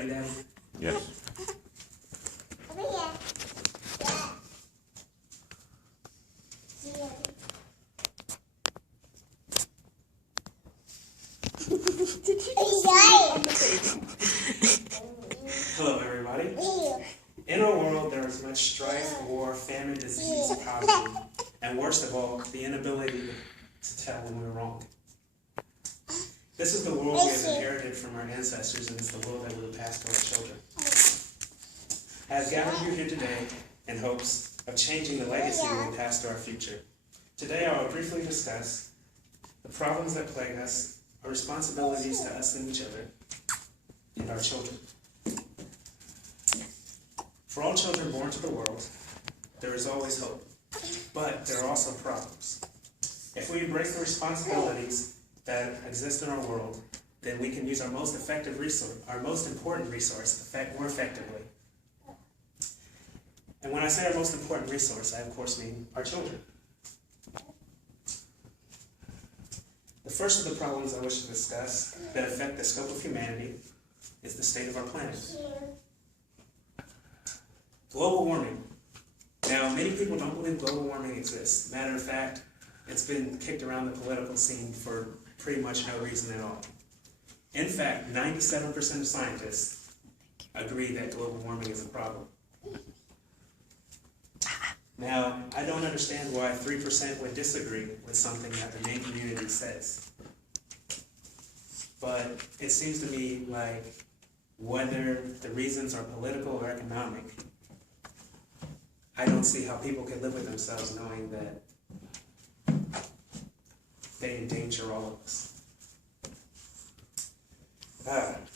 Ready, Daddy? Yes. Over here. Hello, everybody. In our world, there is much strife, war, famine, disease, poverty, and worst of all, the inability to tell when we're wrong. This is the world we have inherited from our ancestors, and it's the world that we will pass to our children. I have gathered you here today in hopes of changing the legacy we will pass to our future. Today, I will briefly discuss the problems that plague us, our responsibilities to us and each other, and our children. For all children born to the world, there is always hope, but there are also problems. If we embrace the responsibilities that exist in our world, then we can use our most effective resource, our most important resource, more effectively. And when I say our most important resource, I of course mean our children. The first of the problems I wish to discuss that affect the scope of humanity is the state of our planet. Global warming. Now, many people don't believe global warming exists. Matter of fact, it's been kicked around the political scene for pretty much no reason at all. In fact, 97% of scientists agree that global warming is a problem. Now, I don't understand why 3% would disagree with something that the main community says. But it seems to me like whether the reasons are political or economic, I don't see how people can live with themselves knowing that they endanger all of us.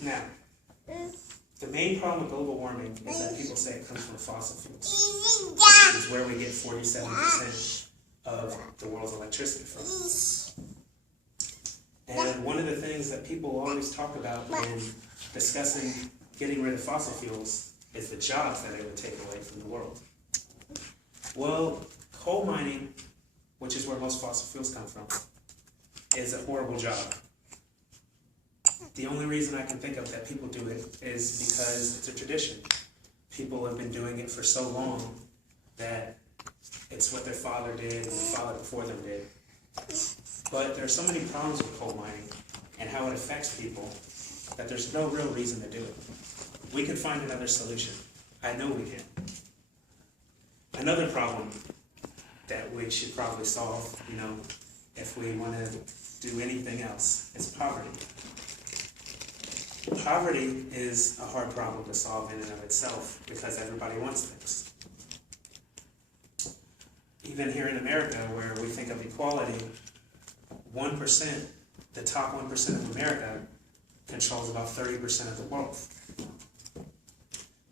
Now, the main problem with global warming is that people say it comes from fossil fuels, which is where we get 47% of the world's electricity from. And one of the things that people always talk about when discussing getting rid of fossil fuels is the jobs that it would take away from the world. Well, coal mining, which is where most fossil fuels come from, is a horrible job. The only reason I can think of that people do it is because it's a tradition. People have been doing it for so long that it's what their father did and the father before them did. But there are so many problems with coal mining and how it affects people that there's no real reason to do it. We can find another solution. I know we can. Another problem that we should probably solve, if we want to do anything else, is poverty. Poverty is a hard problem to solve in and of itself because everybody wants things. Even here in America, where we think of equality, 1%, the top 1% of America controls about 30% of the wealth.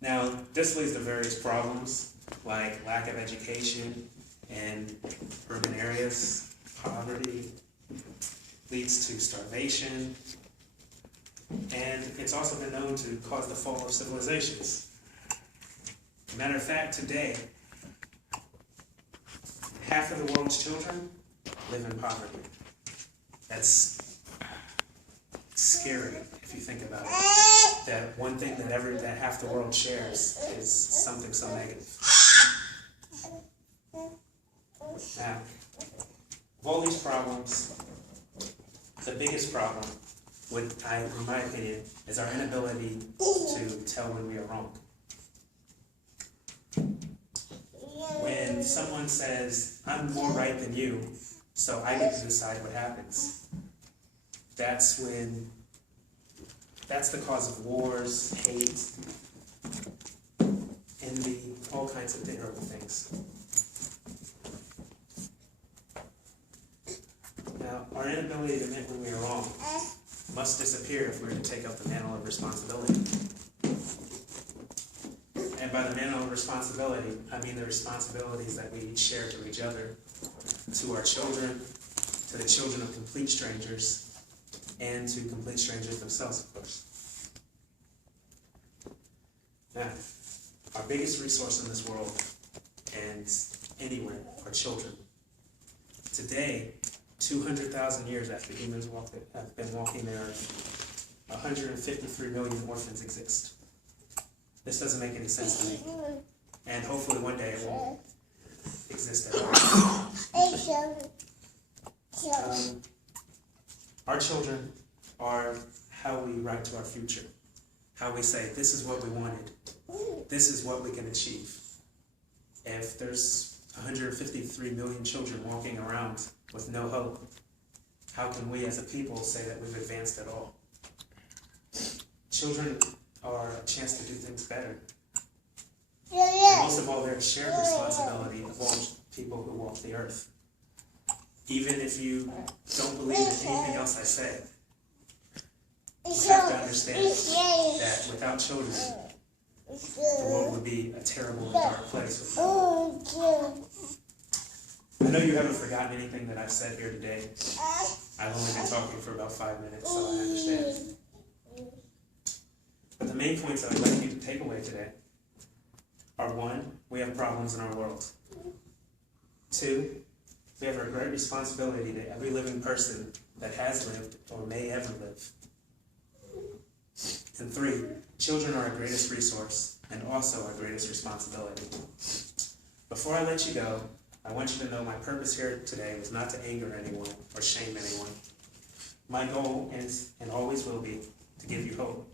Now, this leads to various problems like lack of education in urban areas. Poverty leads to starvation, and it's also been known to cause the fall of civilizations. Matter of fact, today, half of the world's children live in poverty. That's scary if you think about it. That one thing that half the world shares is something so negative. Now, of all these problems, the biggest problem, in my opinion, is our inability to tell when we are wrong. When someone says, I'm more right than you, so I get to decide what happens, that's the cause of wars, hate, envy, all kinds of terrible things. Now, our inability to admit when we are wrong must disappear if we're to take up the mantle of responsibility. And by the mantle of responsibility, I mean the responsibilities that we each share to each other, to our children, to the children of complete strangers, and to complete strangers themselves, of course. Now, our biggest resource in this world and anywhere are children. Today, 200,000 years after humans have been walking the earth, 153 million orphans exist. This doesn't make any sense to me. And hopefully one day it won't exist at all. Our children are how we write to our future. How we say, this is what we wanted. This is what we can achieve. If there's 153 million children walking around with no hope, how can we as a people say that we've advanced at all? Children are a chance to do things better. And most of all, they're a shared responsibility of all people who walk the earth. Even if you don't believe in anything else I say, you have to understand that without children, the world would be a terrible and dark place. I know you haven't forgotten anything that I've said here today. I've only been talking for about 5 minutes, so I understand. But the main points that I'd like you to take away today are: 1, we have problems in our world. 2, we have a great responsibility to every living person that has lived or may ever live. And 3, children are our greatest resource and also our greatest responsibility. Before I let you go, I want you to know my purpose here today was not to anger anyone or shame anyone. My goal is, and always will be, to give you hope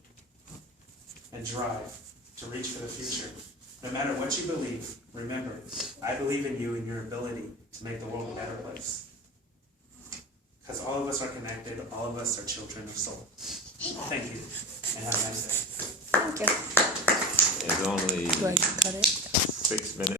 and drive to reach for the future. No matter what you believe, remember, I believe in you and your ability to make the world a better place. Because all of us are connected, all of us are children of soul. Thank you, and have a nice day. Thank you. It's only Do I cut it? 6 minutes.